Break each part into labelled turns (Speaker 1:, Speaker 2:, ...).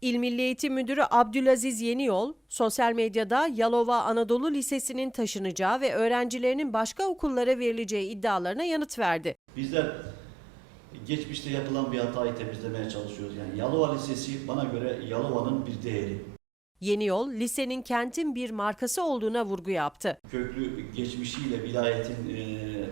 Speaker 1: İl Milli Eğitim Müdürü Abdülaziz Yeniyol, sosyal medyada Yalova Anadolu Lisesi'nin taşınacağı ve öğrencilerinin başka okullara verileceği iddialarına yanıt verdi.
Speaker 2: Bizler geçmişte yapılan bir hatayı temizlemeye çalışıyoruz. Yani Yalova Lisesi bana göre Yalova'nın bir değeri.
Speaker 1: Yeniyol, lisenin kentin bir markası olduğuna vurgu yaptı.
Speaker 2: Köklü geçmişiyle, vilayetin e, e,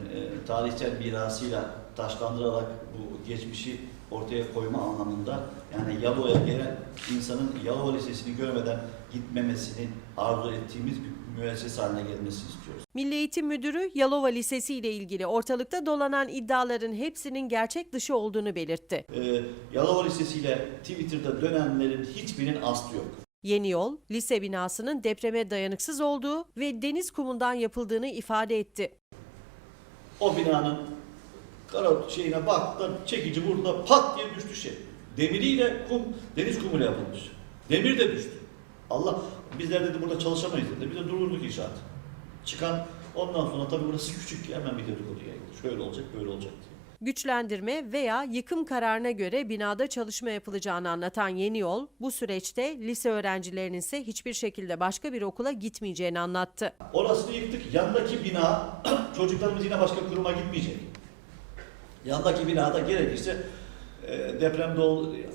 Speaker 2: tarihsel mirasıyla taşlandırarak bu geçmişi ortaya koyma anlamında yani Yalova'ya gelen insanın Yalova Lisesi'ni görmeden gitmemesini arzu ettiğimiz bir müessese haline gelmesini istiyoruz.
Speaker 1: Milli Eğitim Müdürü Yalova Lisesi ile ilgili ortalıkta dolanan iddiaların hepsinin gerçek dışı olduğunu belirtti.
Speaker 2: E, Yalova Lisesi ile Twitter'da dönenlerin hiçbirinin aslı yok.
Speaker 1: Yeni yol, lise binasının depreme dayanıksız olduğu ve deniz kumundan yapıldığını ifade etti.
Speaker 2: O binanın kara şeyine baktım, çekici burada pat diye düştü şey. Demiriyle kum, deniz kumuyla yapılmış. Demir de düştü. Allah, bizler dedi burada çalışamayız dedi. Biz de durdurduk inşaat. Çıkan ondan sonra tabii burası küçük hemen bir dedikodu yayıldı. Şöyle olacak, böyle olacak diye.
Speaker 1: Güçlendirme veya yıkım kararına göre binada çalışma yapılacağını anlatan Yeni Yol, bu süreçte lise öğrencilerinin ise hiçbir şekilde başka bir okula gitmeyeceğini anlattı.
Speaker 2: Orasını yıktık. Yandaki bina çocuklarımız yine başka kuruma gitmeyecek. Yandaki binada gerekirse e, depremde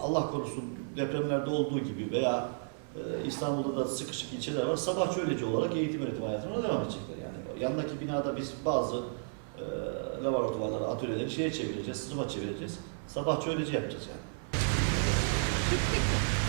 Speaker 2: Allah korusun depremlerde olduğu gibi veya e, İstanbul'da da sıkışık ilçeler var. Sabah çöyleci olarak eğitim öğretim hayatına devam edecekler yani. Yandaki binada biz bazı e, laboratuvarları, atölyeleri şeye çevireceğiz, sınıfa çevireceğiz. Sabah çöyleci yapacağız yani.